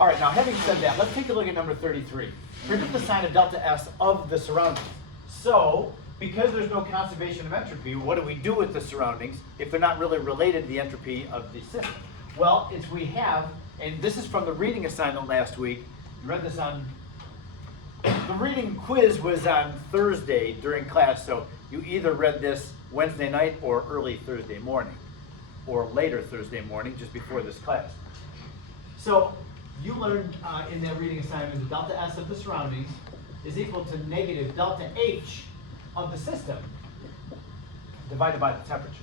All right, now having said that, let's take a look at number 33. Predict the sign of delta S of the surroundings. So, because there's no conservation of entropy, what do we do with the surroundings if they're not really related to the entropy of the system? Well, it's we have, and this is from the reading assignment last week. You read this on, the reading quiz was on Thursday during class, so you either read this Wednesday night or early Thursday morning, or later Thursday morning, just before this class. So, you learned in that reading assignment that delta S of the surroundings is equal to negative delta H of the system divided by the temperature.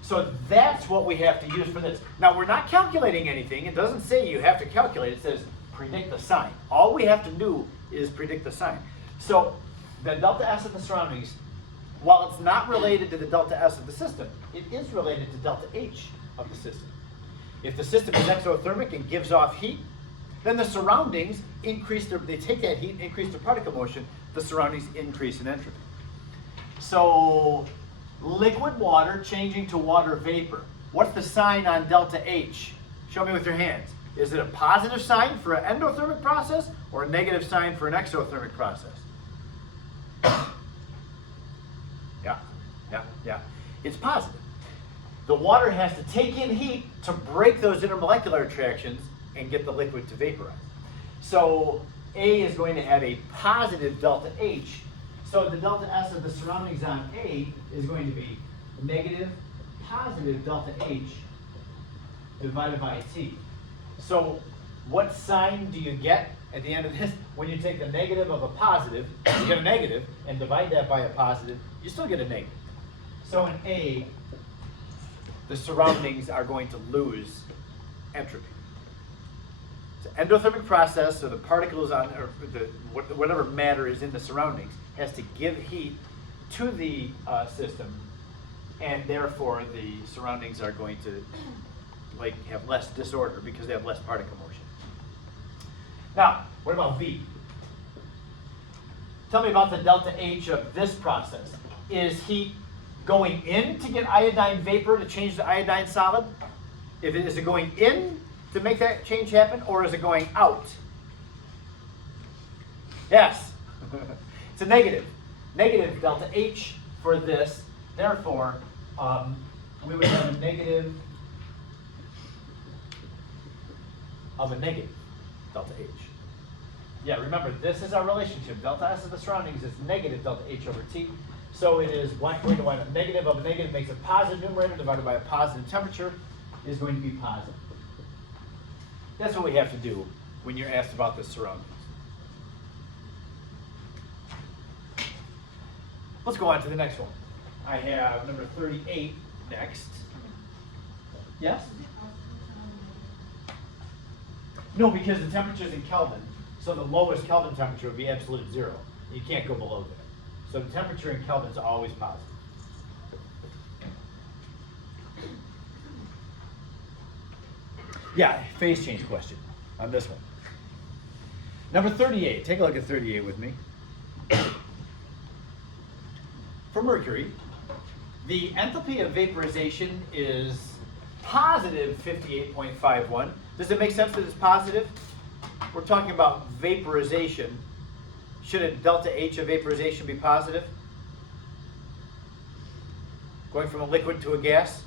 So that's what we have to use for this. Now we're not calculating anything. It doesn't say you have to calculate. It says predict the sign. All we have to do is predict the sign. So the delta S of the surroundings, while it's not related to the delta S of the system, it is related to delta H of the system. If the system is exothermic and gives off heat, then the surroundings increase they take that heat, increase their particle motion, the surroundings increase in entropy. So liquid water changing to water vapor. What's the sign on delta H? Show me with your hands. Is it a positive sign for an endothermic process or a negative sign for an exothermic process? Yeah. It's positive. The water has to take in heat to break those intermolecular attractions and get the liquid to vaporize. So A is going to have a positive delta H. So the delta S of the surroundings on A is going to be negative positive delta H divided by T. So what sign do you get at the end of this? When you take the negative of a positive, you get a negative, and divide that by a positive, you still get a negative. So in A, the surroundings are going to lose entropy. It's an endothermic process, so the particles on, or whatever matter is in the surroundings has to give heat to the system, and therefore the surroundings are going to have less disorder because they have less particle motion. Now, what about V? Tell me about the delta H of this process. Is heat going in to get iodine vapor to change the iodine solid? Is it going in to make that change happen, or is it going out? Yes. It's a negative. Negative delta H for this. Therefore, we would have a negative of a negative delta H. Yeah, remember, this is our relationship. Delta S of the surroundings is negative delta H over T. So it is going to wind up negative of a negative makes a positive numerator divided by a positive temperature is going to be positive. That's what we have to do when you're asked about the surroundings. Let's go on to the next one. I have number 38 next. Yes? No, because the temperature is in Kelvin, so the lowest Kelvin temperature would be absolute zero. You can't go below that. So the temperature in Kelvin is always positive. Yeah, phase change question on this one. Number 38, take a look at 38 with me. For mercury, the enthalpy of vaporization is positive 58.51. Does it make sense that it's positive? We're talking about vaporization. Should a delta H of vaporization be positive? Going from a liquid to a gas?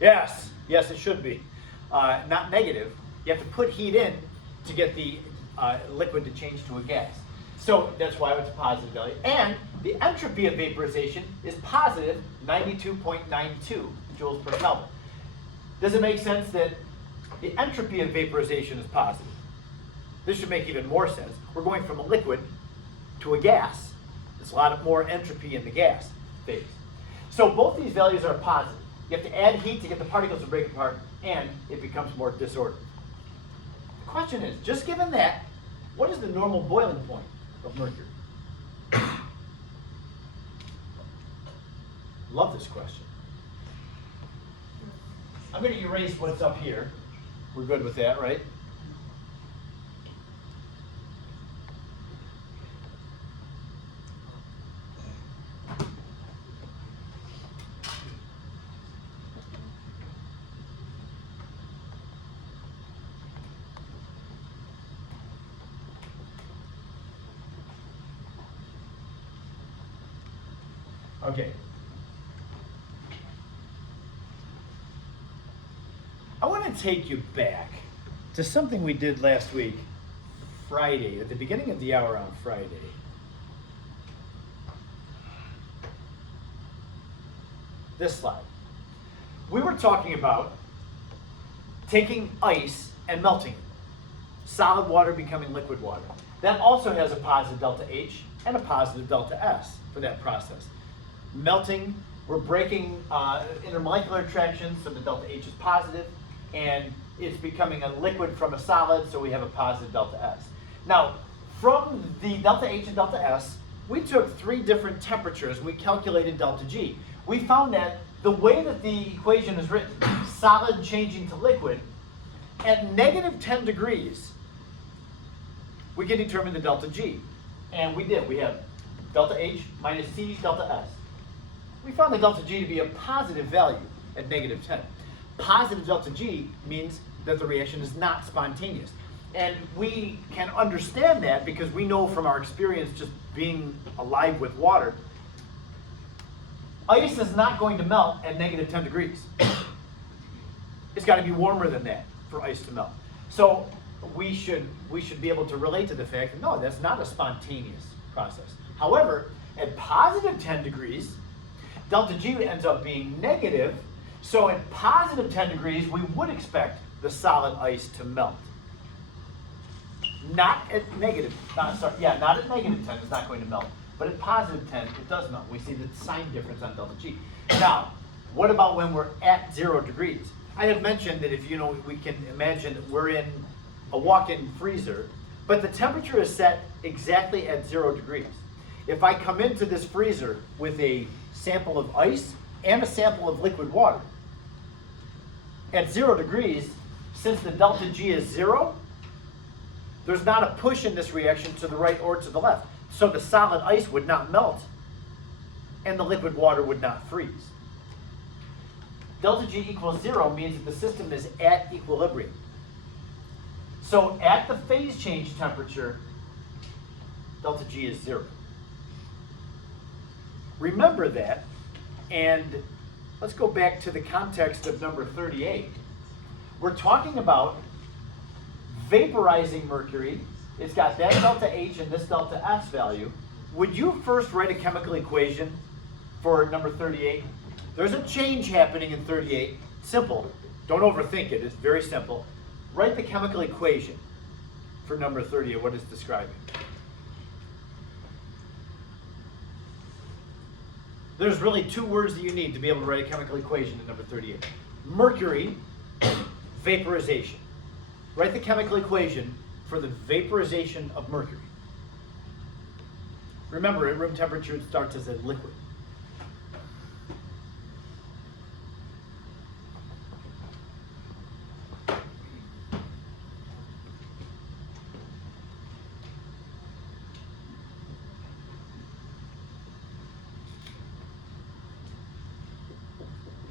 Yes, it should be. Not negative. You have to put heat in to get the liquid to change to a gas. So that's why it's a positive value. And the entropy of vaporization is positive 92.92 joules per Kelvin. Does it make sense that the entropy of vaporization is positive? This should make even more sense. We're going from a liquid to a gas. There's a lot more entropy in the gas phase. So both these values are positive. You have to add heat to get the particles to break apart, and it becomes more disordered. The question is, just given that, what is the normal boiling point of mercury? Love this question. I'm going to erase what's up here. We're good with that, right? Okay. I want to take you back to something we did last week, Friday, at the beginning of the hour on Friday. This slide. We were talking about taking ice and melting it. Solid water becoming liquid water. That also has a positive delta H and a positive delta S for that process. Melting, we're breaking intermolecular attraction, so the delta H is positive, and it's becoming a liquid from a solid, so we have a positive delta S. Now, from the delta H and delta S, we took 3 different temperatures and we calculated delta G. We found that the way that the equation is written, solid changing to liquid, at negative 10 degrees, we can determine the delta G. And we did. We have delta H minus C delta S. We found the delta G to be a positive value at negative 10. Positive delta G means that the reaction is not spontaneous. And we can understand that because we know from our experience just being alive with water, ice is not going to melt at negative 10 degrees. It's got to be warmer than that for ice to melt. So we should be able to relate to the fact that no, that's not a spontaneous process. However, at positive 10 degrees, delta G ends up being negative. So at positive 10 degrees, we would expect the solid ice to melt. Not at negative, not at negative 10, it's not going to melt. But at positive 10, it does melt. We see the sign difference on delta G. Now, what about when we're at 0 degrees? I had mentioned that if we can imagine that we're in a walk-in freezer, but the temperature is set exactly at 0 degrees. If I come into this freezer with a sample of ice and a sample of liquid water, at 0 degrees, since the delta G is 0, there's not a push in this reaction to the right or to the left. So the solid ice would not melt and the liquid water would not freeze. Delta G equals 0 means that the system is at equilibrium. So at the phase change temperature, delta G is 0. Remember that, and let's go back to the context of number 38. We're talking about vaporizing mercury. It's got that delta H and this delta S value. Would you first write a chemical equation for number 38? There's a change happening in 38. Simple. Don't overthink it. It's very simple. Write the chemical equation for number 38, what it's describing. There's really 2 words that you need to be able to write a chemical equation in number 38. Mercury, vaporization. Write the chemical equation for the vaporization of mercury. Remember, at room temperature, it starts as a liquid.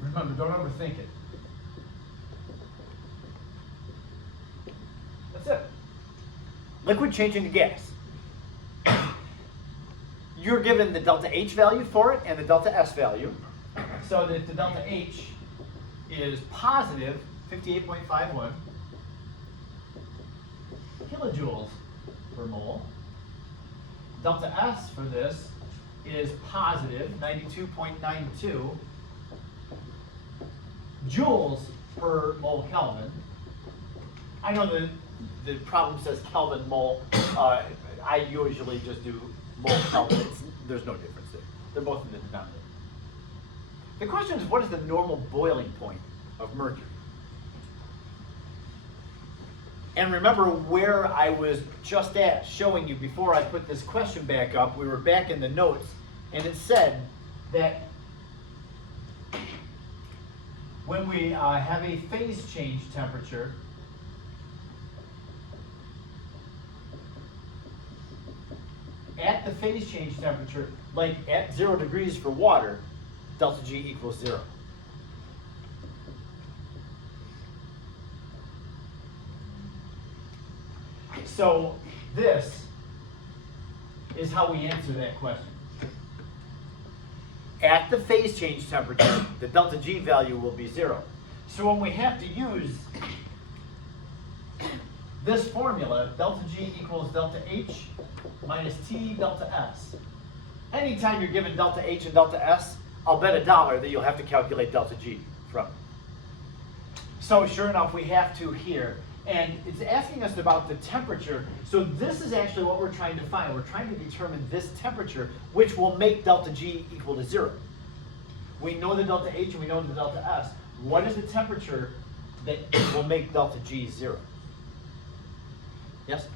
Remember, don't overthink it. That's it. Liquid changing to gas. You're given the delta H value for it and the delta S value. So that the delta H is positive 58.51 kilojoules per mole. Delta S for this is positive 92.92 joules per mole Kelvin. I know the problem says Kelvin mole. I usually just do mole Kelvin. There's no difference there. They're both in the denominator. The question is, what is the normal boiling point of mercury? And remember where I was just at showing you before I put this question back up. We were back in the notes, and it said that when we have a phase change temperature, at the phase change temperature, like at 0 degrees for water, delta G equals 0. So this is how we answer that question. At the phase change temperature, the delta G value will be 0. So when we have to use this formula, delta G equals delta H minus T delta S. Anytime you're given delta H and delta S, I'll bet $1 that you'll have to calculate delta G from it. So sure enough, we have to here. And it's asking us about the temperature. So this is actually what we're trying to find. We're trying to determine this temperature, which will make delta G equal to 0. We know the delta H and we know the delta S. What is the temperature that will make delta G 0? Yes?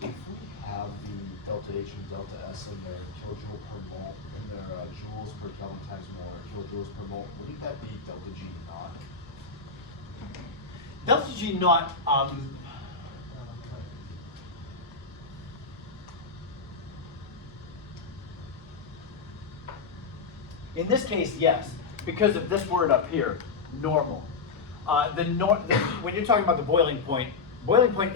If we have the delta H and delta S in their kilojoule per mole, in their joules per Kelvin times mole, or kilojoules per mole, wouldn't that be delta G naught? Delta G naught, in this case, yes, because of this word up here, normal. When you're talking about the boiling point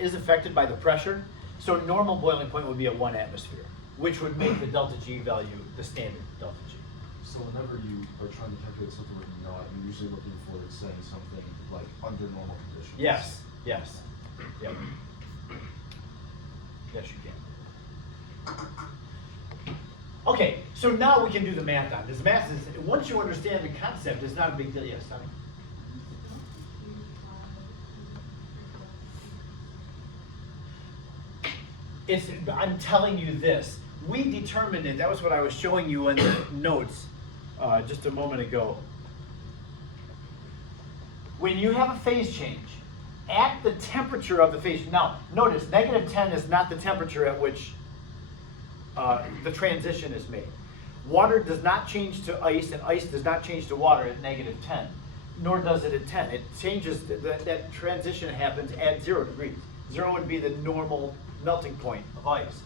is affected by the pressure, so normal boiling point would be at 1 atmosphere, which would make the delta G value the standard delta G. So whenever you are trying to calculate something with naught, you're usually looking for it saying something like under normal conditions. Yes, yes, yep. Yes, you can. Okay, so now we can do the math on this. Math is, once you understand the concept, it's not a big deal. Yes, Tommy? I'm telling you this. We determined it. That was what I was showing you in the notes just a moment ago. When you have a phase change, at the temperature of the phase, now notice -10 is not the temperature at which the transition is made. Water does not change to ice, and ice does not change to water at -10, nor does it at 10. It changes, that transition happens at 0 degrees. 0 would be the normal melting point of ice.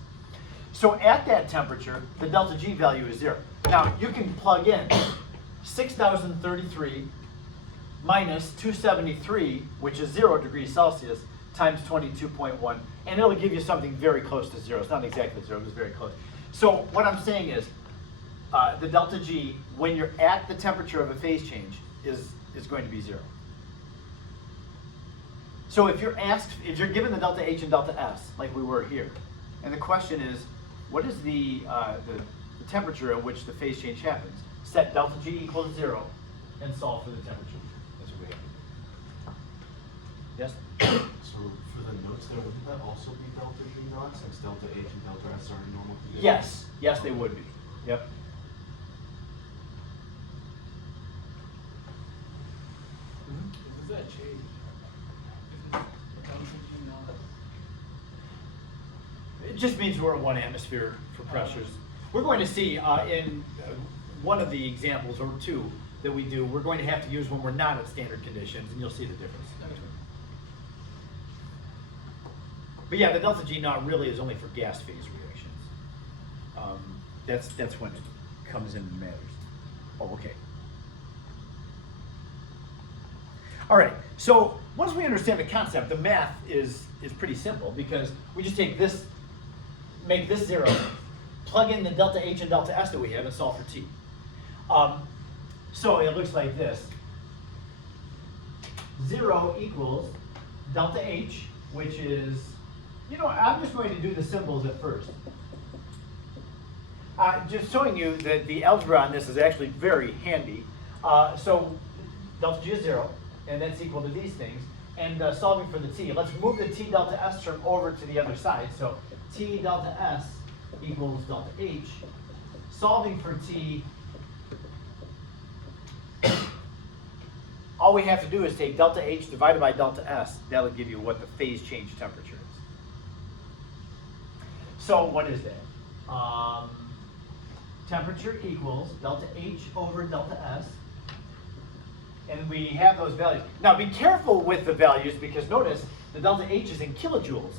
So at that temperature, the delta G value is 0. Now you can plug in 6,033 minus 273, which is 0 degrees Celsius, times 22.1, and it'll give you something very close to 0. It's not exactly 0, but it's very close. So what I'm saying is, the delta G, when you're at the temperature of a phase change, is going to be 0. So if you're given the delta H and delta S, like we were here, and the question is, what is the temperature at which the phase change happens? Set delta G equal to 0 and solve for the temperature. That's what we have. Yes? So for the notes there, wouldn't that also be delta G naught, since delta H and delta S are in normal conditions? Yes, yes they would be. Yep. Does that change? It just means we're at 1 atmosphere for pressures. We're going to see in one of the examples, or two, that we do, we're going to have to use when we're not at standard conditions, and you'll see the difference. But yeah, the delta G naught really is only for gas phase reactions. That's when it comes in and matters. Oh, okay. All right, so once we understand the concept, the math is pretty simple, because we just take this, make this 0, plug in the delta H and delta S that we have, and solve for T. So it looks like this. 0 equals delta H, which is, I'm just going to do the symbols at first. Just showing you that the algebra on this is actually very handy. So delta G is 0, and that's equal to these things. And solving for the T, let's move the T delta S term over to the other side. So T delta S equals delta H. Solving for T, all we have to do is take delta H divided by delta S. That'll give you what the phase change temperature is. So what is that? Temperature equals delta H over delta S. And we have those values. Now be careful with the values, because notice the delta H is in kilojoules,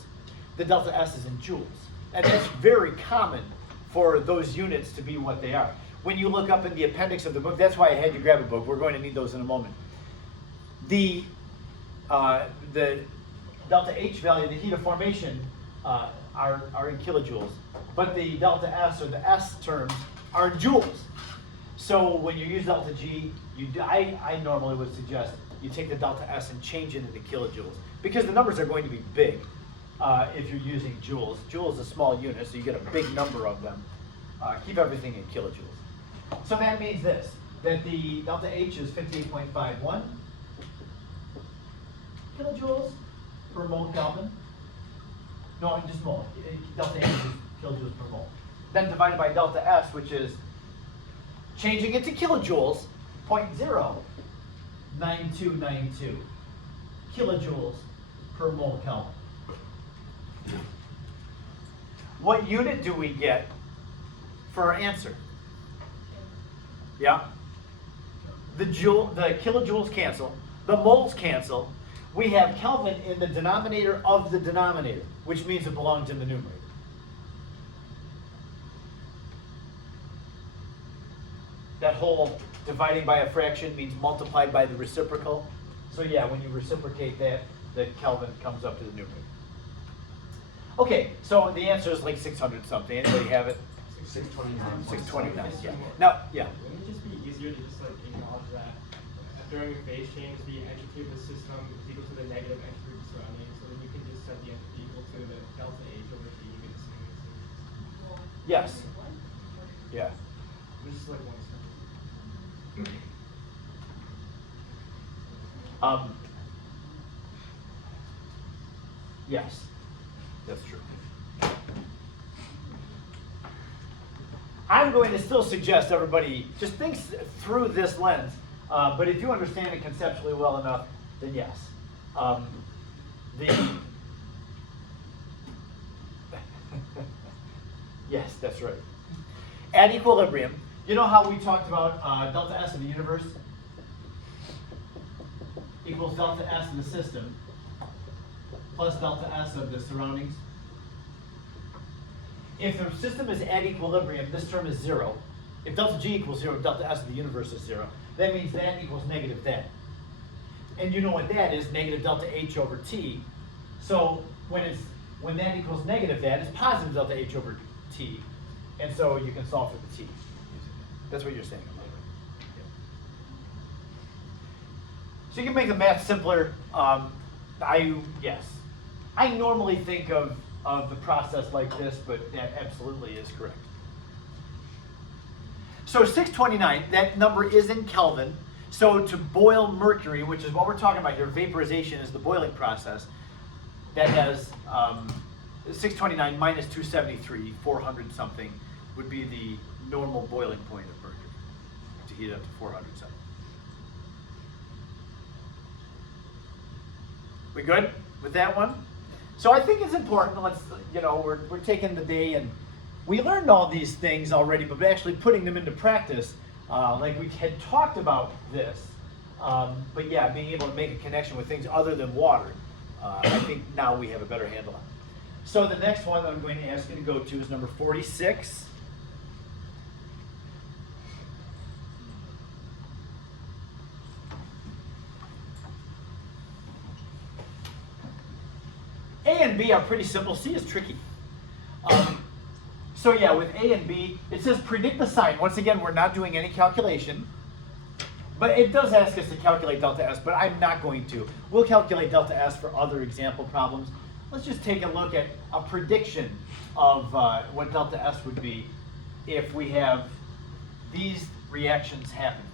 the delta S is in joules. And that's very common for those units to be what they are. When you look up in the appendix of the book, that's why I had you grab a book. We're going to need those in a moment. The delta H value, the heat of formation, are in kilojoules, but the delta S or the S terms are in joules. So when you use delta G, I normally would suggest you take the delta S and change it into kilojoules, because the numbers are going to be big if you're using joules. Joule is a small unit, so you get a big number of them. Keep everything in kilojoules. So that means this, that the delta H is 58.51 kilojoules per mole Kelvin. No, just mole. Delta H is kilojoules per mole. Then divided by delta S, which is, changing it to kilojoules, 0.09292 kilojoules per mole Kelvin. What unit do we get for our answer? Yeah? The kilojoules cancel, the moles cancel. We have Kelvin in the denominator of the denominator, which means it belongs in the numerator. That whole dividing by a fraction means multiplied by the reciprocal. So yeah, when you reciprocate that, the Kelvin comes up to the numerator. Okay, so the answer is like 600 something. Anybody have it? 629. 629, yeah. Now, yeah. Wouldn't it just be easier to just like acknowledge that during a phase change, the entropy of the system is equal to the negative entropy of the surroundings, so then you can just set the entropy equal to the delta H over T, you get the same answer. Yes. Yeah. Which is like one step. Yes, that's true. I'm going to still suggest everybody just think through this lens, but if you understand it conceptually well enough, then yes. Yes, that's right. At equilibrium, you know how we talked about delta S of the universe equals delta S in the system plus delta S of the surroundings? If the system is at equilibrium, this term is 0. If delta G equals 0, delta S of the universe is 0. That means that equals negative that. And you know what that is, negative delta H over T. So when that equals negative that, it's positive delta H over T. And so you can solve for the T. That's what you're saying. So you can make the math simpler. Yes. I normally think of the process like this, but that absolutely is correct. So 629, that number is in Kelvin. So to boil mercury, which is what we're talking about here, vaporization is the boiling process, that has 629 minus 273, 400 something, would be the normal boiling point of mercury, to heat it up to 400 something. We good with that one? So I think it's important, we're taking the day and we learned all these things already, but actually putting them into practice, like we had talked about this, but yeah, being able to make a connection with things other than water, I think now we have a better handle on it. So the next one that I'm going to ask you to go to is number 46. A and B are pretty simple. C is tricky. So yeah, with A and B, it says predict the sign. Once again, we're not doing any calculation, but it does ask us to calculate delta S, but I'm not going to. We'll calculate delta S for other example problems. Let's just take a look at a prediction of what delta S would be if we have these reactions happen.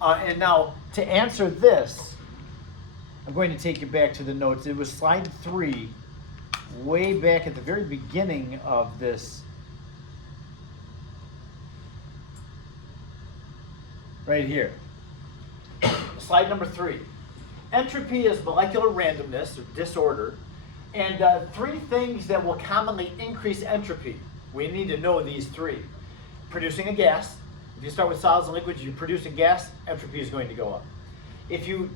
And now, to answer this, I'm going to take you back to the notes. It was slide 3, way back at the very beginning of this. Right here. Slide number 3. Entropy is molecular randomness or disorder. And 3 things that will commonly increase entropy. We need to know these 3. Producing a gas. If you start with solids and liquids, you produce a gas, entropy is going to go up. If you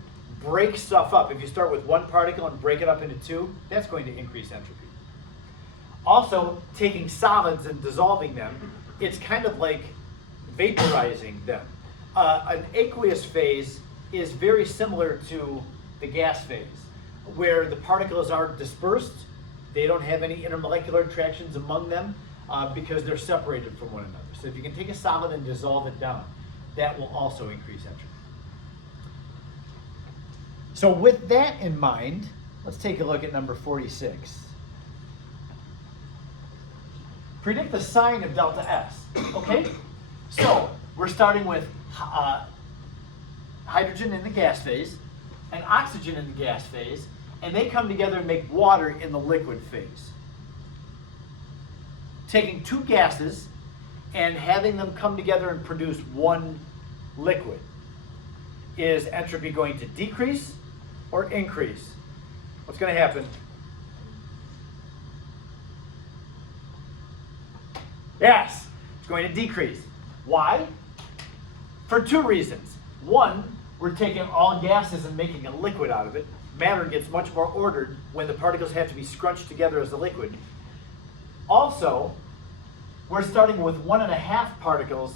break stuff up, if you start with 1 particle and break it up into 2, that's going to increase entropy. Also, taking solids and dissolving them, it's kind of like vaporizing them. An aqueous phase is very similar to the gas phase, where the particles are dispersed, they don't have any intermolecular attractions among them because they're separated from one another. So if you can take a solid and dissolve it down, that will also increase entropy. So with that in mind, let's take a look at number 46. Predict the sign of delta S. Okay? So we're starting with hydrogen in the gas phase and oxygen in the gas phase, and they come together and make water in the liquid phase. Taking two gases and having them come together and produce one liquid. Is entropy going to decrease or increase? What's going to happen? Yes, it's going to decrease. Why? For two reasons. One, we're taking all gases and making a liquid out of it. Matter gets much more ordered when the particles have to be scrunched together as a liquid. Also, we're starting with 1.5 particles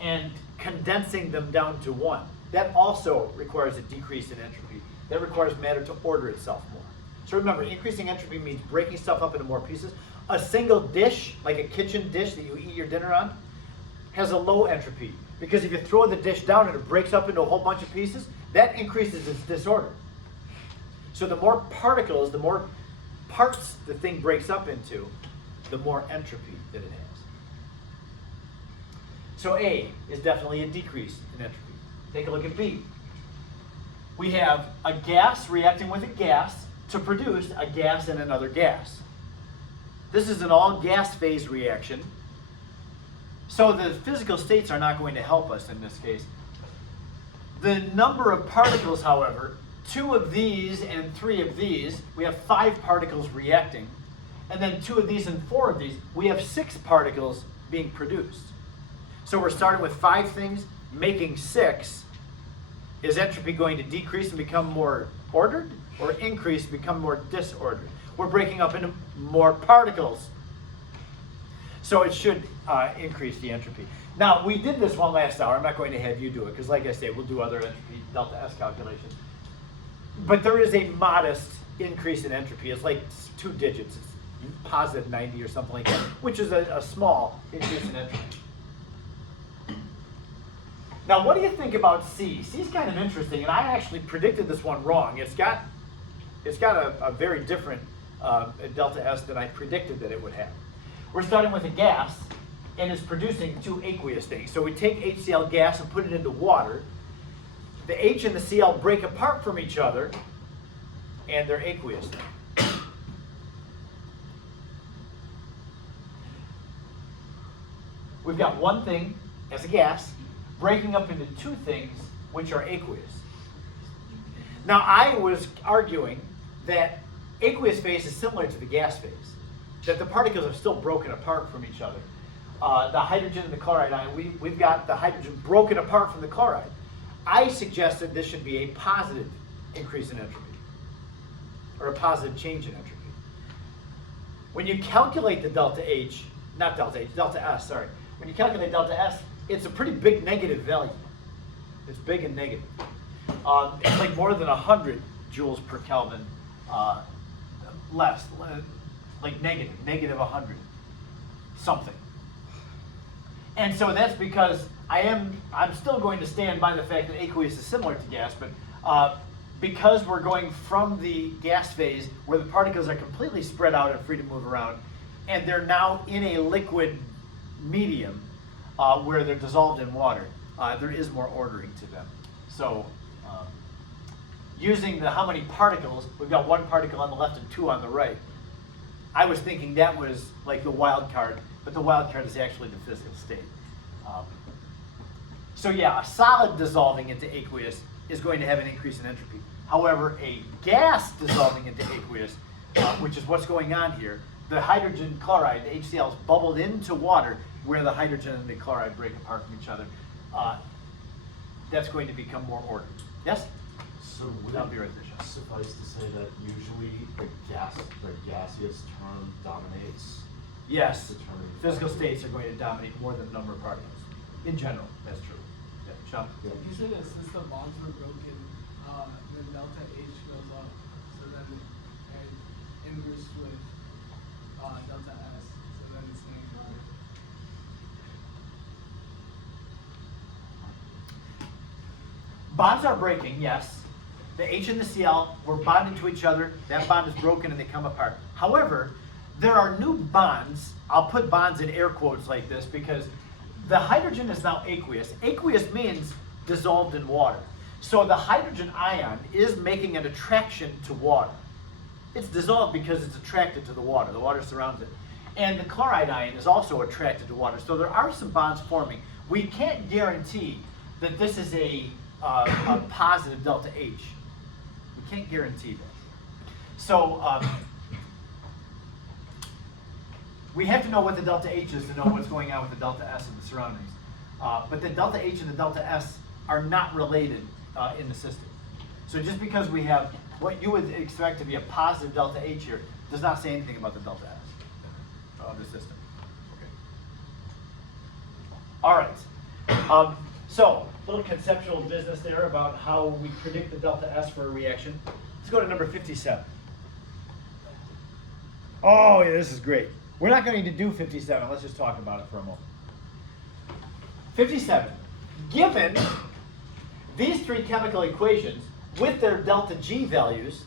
and condensing them down to 1. That also requires a decrease in entropy. That requires matter to order itself more. So remember, increasing entropy means breaking stuff up into more pieces. A single dish, like a kitchen dish that you eat your dinner on, has a low entropy. Because if you throw the dish down and it breaks up into a whole bunch of pieces, that increases its disorder. So the more particles, the more parts the thing breaks up into, the more entropy that it has. So A is definitely a decrease in entropy. Take a look at B. We have a gas reacting with a gas to produce a gas and another gas. This is an all gas phase reaction. So the physical states are not going to help us in this case. The number of particles, however, 2 of these and 3 of these, we have 5 particles reacting. And then 2 of these and 4 of these, we have 6 particles being produced. So we're starting with 5 things, making 6. Is entropy going to decrease and become more ordered, or increase and become more disordered? We're breaking up into more particles. So it should increase the entropy. Now, we did this one last hour. I'm not going to have you do it, because like I say, we'll do other entropy delta S calculations. But there is a modest increase in entropy. It's like 2 digits. It's positive 90 or something like that, which is a small increase in entropy. Now, what do you think about C? C is kind of interesting, and I actually predicted this one wrong. It's got a very different delta S than I predicted that it would have. We're starting with a gas, and it's producing 2 aqueous things. So we take HCl gas and put it into water. The H and the Cl break apart from each other, and they're aqueous now. We've got one thing as a gas breaking up into 2 things which are aqueous. Now, I was arguing that aqueous phase is similar to the gas phase, that the particles are still broken apart from each other. The hydrogen and the chloride ion, we've got the hydrogen broken apart from the chloride. I suggested this should be a positive increase in entropy, or a positive change in entropy. When you calculate the delta S, sorry. When you calculate delta S, it's a pretty big negative value. It's big and negative. It's like more than 100 joules per Kelvin less, like negative 100, something. And so that's because I'm still going to stand by the fact that aqueous is similar to gas, but because we're going from the gas phase where the particles are completely spread out and free to move around, and they're now in a liquid medium where they're dissolved in water, there is more ordering to them. So using the how many particles, we've got 1 particle on the left and 2 on the right. I was thinking that was like the wild card, but the wild card is actually the physical state. So yeah, a solid dissolving into aqueous is going to have an increase in entropy. However, a gas dissolving into aqueous, which is what's going on here, the hydrogen chloride, the HCl, is bubbled into water where the hydrogen and the chloride break apart from each other. That's going to become more ordered. Yes? So would I'll it be right there, Sean. suffice to say that usually the gaseous term dominates? Yes. Determining Physical states are going to dominate more than the number of particles. In general, that's true. Yeah, Sean? Yeah. You said that since the bonds were broken, then delta H goes up, so then it inverse with delta S, so then it's negative. Bonds are breaking, yes. The H and the Cl were bonded to each other. That bond is broken and they come apart. However, there are new bonds. I'll put bonds in air quotes like this because the hydrogen is now aqueous. Aqueous means dissolved in water. So the hydrogen ion is making an attraction to water. It's dissolved because it's attracted to the water. The water surrounds it. And the chloride ion is also attracted to water. So there are some bonds forming. We can't guarantee that this is a positive delta H. We can't guarantee that. So we have to know what the delta H is to know what's going on with the delta S in the surroundings. But the delta H and the delta S are not related in the system. So just because we have what you would expect to be a positive delta H here does not say anything about the delta S of the system. Okay. All right. So a little conceptual business there about how we predict the delta S for a reaction. Let's go to number 57. Oh, yeah, this is great. We're not going to do 57. Let's just talk about it for a moment. 57. Given these three chemical equations with their delta G values,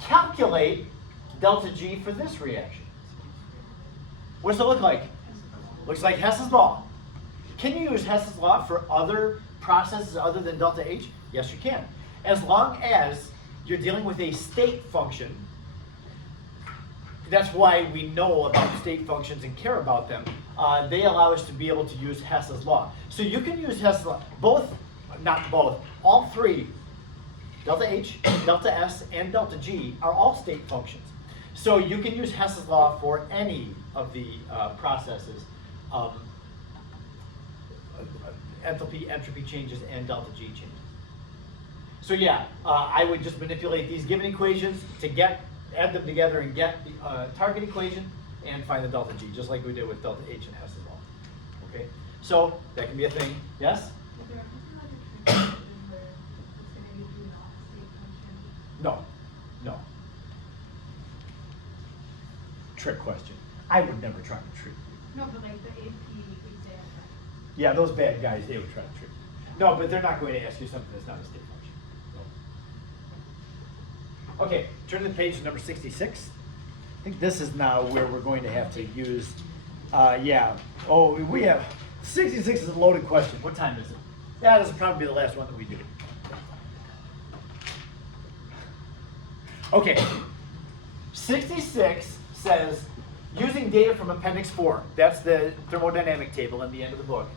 calculate delta G for this reaction. What does it look like? Looks like Hess's law. Can you use Hess's law for other processes other than delta H? Yes, you can. As long as you're dealing with a state function. That's why we know about state functions and care about them. They allow us to be able to use Hess's law. So you can use Hess's law, all three, delta H, delta S, and delta G are all state functions. So you can use Hess's law for any of the processes, enthalpy, entropy changes, and delta G changes. So yeah, I would just manipulate these given equations to add them together and get the target equation and find the delta G, just like we did with delta H and Hess's law. Okay, so that can be a thing. Yes? No, no. Trick question. I would never try to trick you. No, but like the AP exam. Yeah, those bad guys, they would try to trick you. No, but they're not going to ask you something that's not a state function. No. Okay, turn to the page to number 66. I think this is now where we're going to have to use, yeah. Oh, we have, 66 is a loaded question. What time is it? Yeah, this will probably be the last one that we do. Okay, 66 says, using data from Appendix 4, that's the thermodynamic table in the end of the book,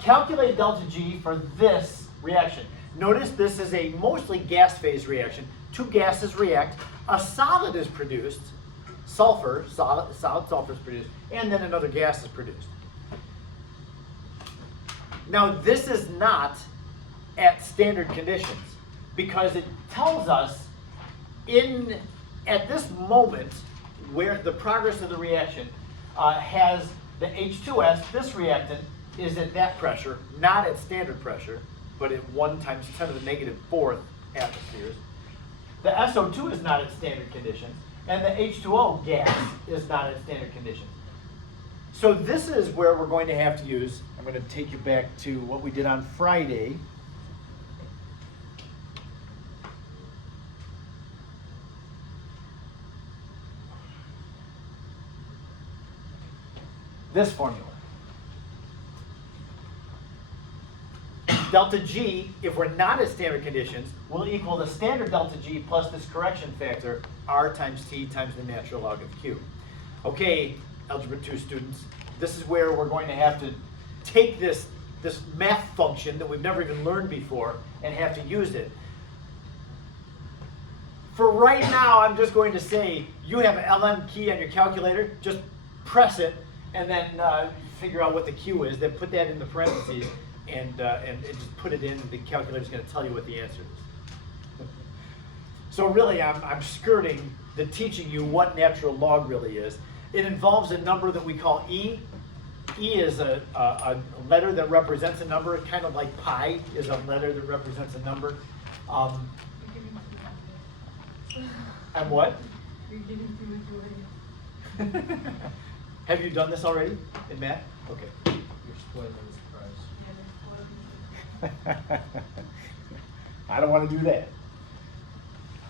calculate delta G for this reaction. Notice this is a mostly gas phase reaction. Two gases react, a solid is produced, solid sulfur is produced, and then another gas is produced. Now this is not at standard conditions because it tells us at this moment where the progress of the reaction has the H2S, this reactant is at that pressure, not at standard pressure, but at 1 times 10 to the negative 4th atmospheres. The SO2 is not at standard conditions, and the H2O gas is not at standard conditions. So this is where we're going to have to use, I'm going to take you back to what we did on Friday. This formula. Delta G, if we're not at standard conditions, will equal the standard delta G plus this correction factor, R times T times the natural log of Q. Okay, Algebra 2 students, this is where we're going to have to take this math function that we've never even learned before and have to use it. For right now, I'm just going to say, you have an LM key on your calculator, just press it, and then figure out what the Q is, then put that in the parentheses, and just put it in, and the calculator is going to tell you what the answer is. So really, I'm skirting the teaching you what natural log really is. It involves a number that we call E. E is a letter that represents a number, kind of like pi is a letter that represents a number. And what? You're getting too much away. Have you done this already in math? Okay. You're spoiling the surprise. Yeah, there's 4 of them. I don't want to do that.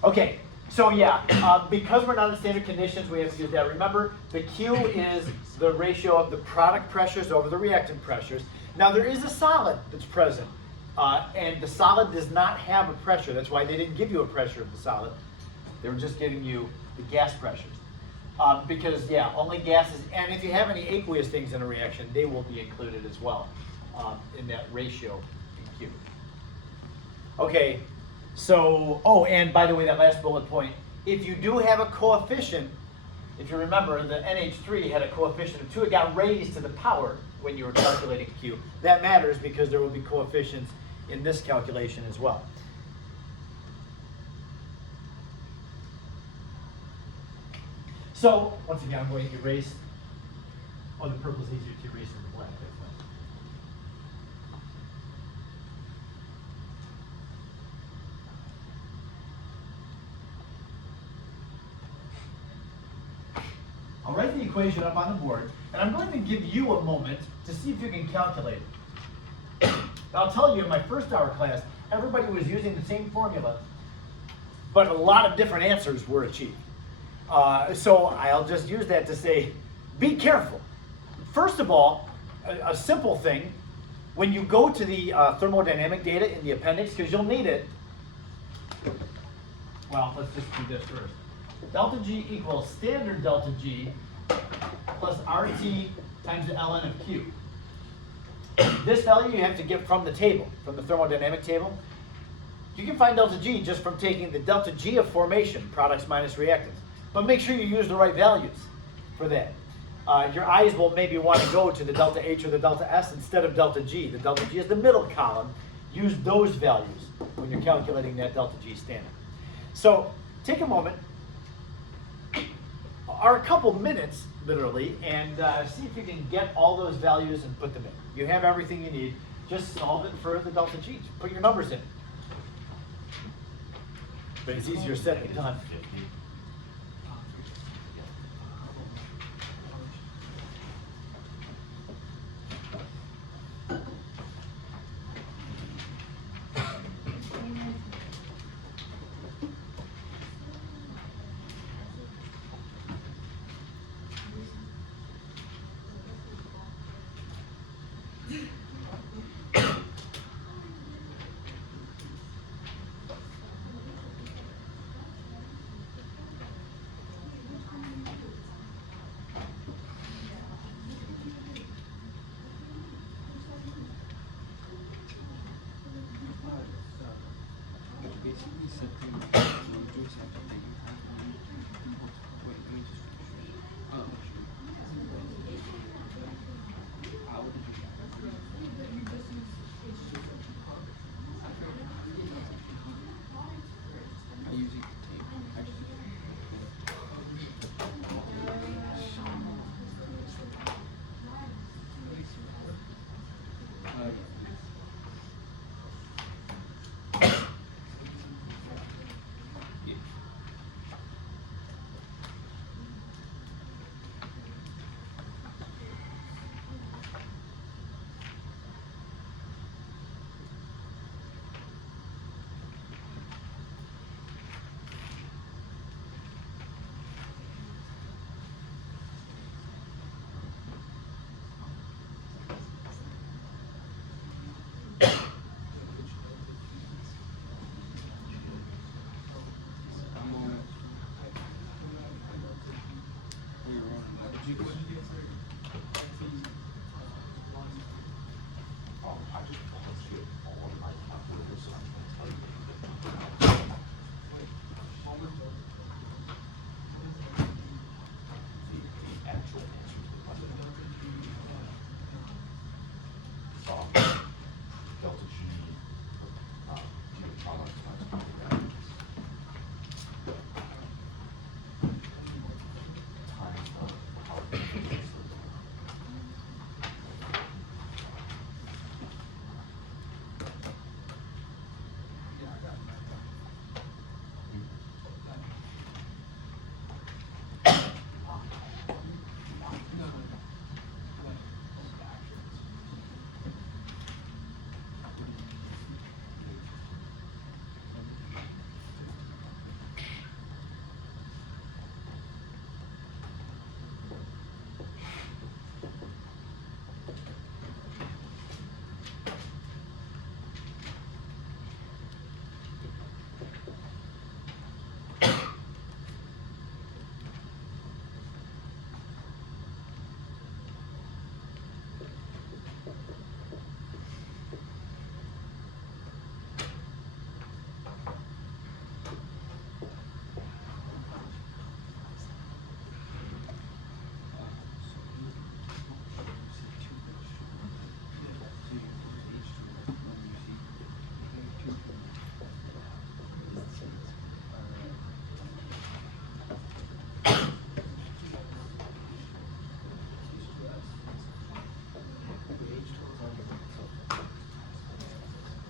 Okay, so yeah, because we're not in standard conditions, we have to use that. Remember, the Q is the ratio of the product pressures over the reactant pressures. Now there is a solid that's present, and the solid does not have a pressure. That's why they didn't give you a pressure of the solid. They were just giving you the gas pressures. Because yeah, only gases, and if you have any aqueous things in a reaction, they will be included as well in that ratio in Q. Okay, so, oh, and by the way, that last bullet point, if you do have a coefficient, if you remember, the NH3 had a coefficient of 2, it got raised to the power when you were calculating Q. That matters because there will be coefficients in this calculation as well. So, once again, I'm going to erase, oh, the purple is easier to erase than the black, that's nice. I'll write the equation up on the board, and I'm going to give you a moment to see if you can calculate it. I'll tell you, in my first hour class, everybody was using the same formula, but a lot of different answers were achieved. So I'll just use that to say, be careful. First of all, a simple thing, when you go to the thermodynamic data in the appendix, because you'll need it, well, let's just do this first. Delta G equals standard delta G plus RT times the ln of Q. This value you have to get from the table, from the thermodynamic table. You can find delta G just from taking the delta G of formation, products minus reactants. But make sure you use the right values for that. Your eyes will maybe want to go to the delta H or the delta S instead of delta G. The delta G is the middle column. Use those values when you're calculating that delta G standard. So take a moment, or a couple minutes, literally, and see if you can get all those values and put them in. You have everything you need. Just solve it for the delta G. Put your numbers in. But it's easier said than done. Basically something you just have to think you have wait, let me just I use it tape. I just yeah.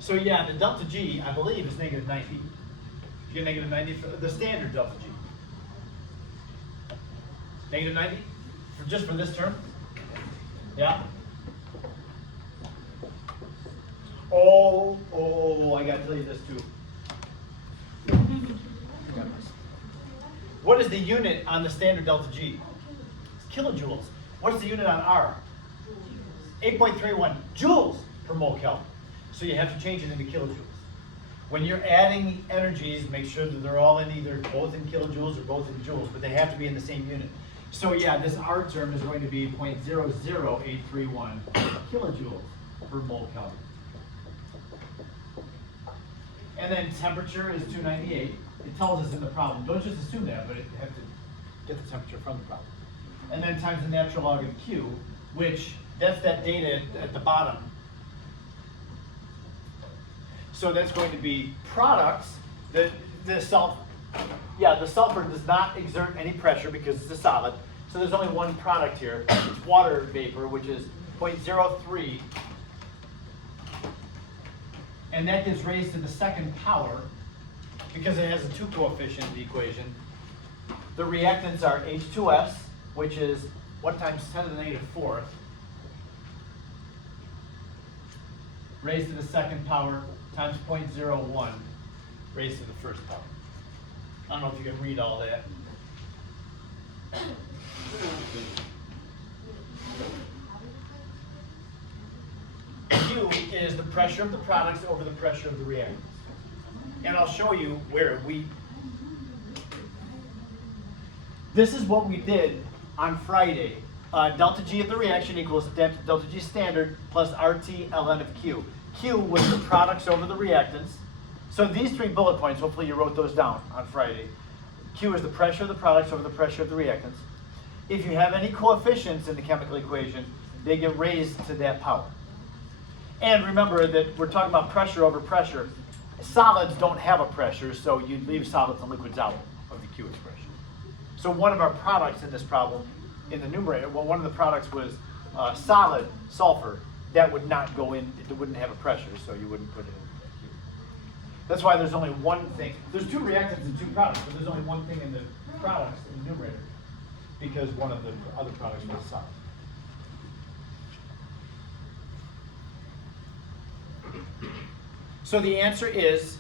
So yeah, the delta G, I believe, is negative 90. You get negative 90 for the standard delta G. Negative 90? For just for this term? Yeah? Oh, I gotta tell you this too. What is the unit on the standard delta G? It's kilojoules. What is the unit on R? 8.31 joules per mole Kelvin. So you have to change it into kilojoules. When you're adding energies, make sure that they're all in either both in kilojoules or both in joules, but they have to be in the same unit. So yeah, this R term is going to be 0.00831 kilojoules per mole Kelvin. And then temperature is 298. It tells us in the problem. Don't just assume that, but you have to get the temperature from the problem. And then times the natural log of Q, which that's that data at the bottom. So that's going to be products. The sulfur does not exert any pressure because it's a solid. So there's only one product here. It's water vapor, which is 0.03. And that gets raised to the second power because it has a 2 coefficient in the equation. The reactants are H2S, which is what times 10 to the negative 4th, raised to the second power times 0.01 raised to the first power. I don't know if you can read all that. Q is the pressure of the products over the pressure of the reactants. And I'll show you where this is what we did on Friday. Delta G of the reaction equals delta G standard plus RT ln of Q. Q was the products over the reactants. So these 3 bullet points, hopefully you wrote those down on Friday. Q is the pressure of the products over the pressure of the reactants. If you have any coefficients in the chemical equation, they get raised to that power. And remember that we're talking about pressure over pressure. Solids don't have a pressure, so you leave solids and liquids out of the Q expression. So one of our products in this problem, in the numerator, well, one of the products was solid sulfur. That would not go in, it wouldn't have a pressure, so you wouldn't put it in the Q. That's why there's only one thing. There's 2 reactants and 2 products, but there's only one thing in the products in the numerator because one of the other products was solid. So the answer is,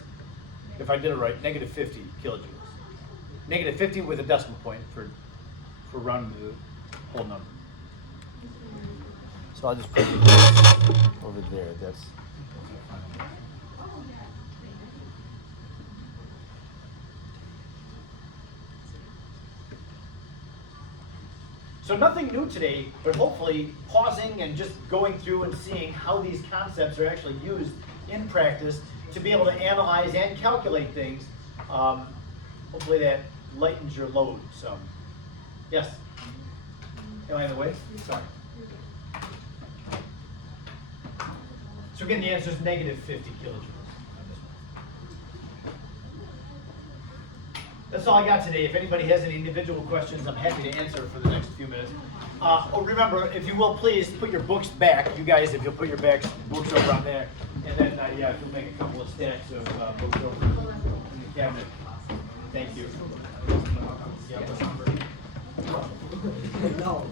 if I did it right, negative 50 kilojoules. Negative 50 with a decimal point for rounding the whole number. So I'll just put it over there. That's so nothing new today, but hopefully pausing and just going through and seeing how these concepts are actually used in practice to be able to analyze and calculate things. Hopefully that lightens your load some. Yes? Am I in the way? Sorry. So again, the answer is negative 50 kilojoules. That's all I got today. If anybody has any individual questions, I'm happy to answer for the next few minutes. Remember, if you will, please put your books back. You guys, if you'll put your books over on there. And then, yeah, if you'll make a couple of stacks of books over in the cabinet. Thank you. Yeah, what's number? No.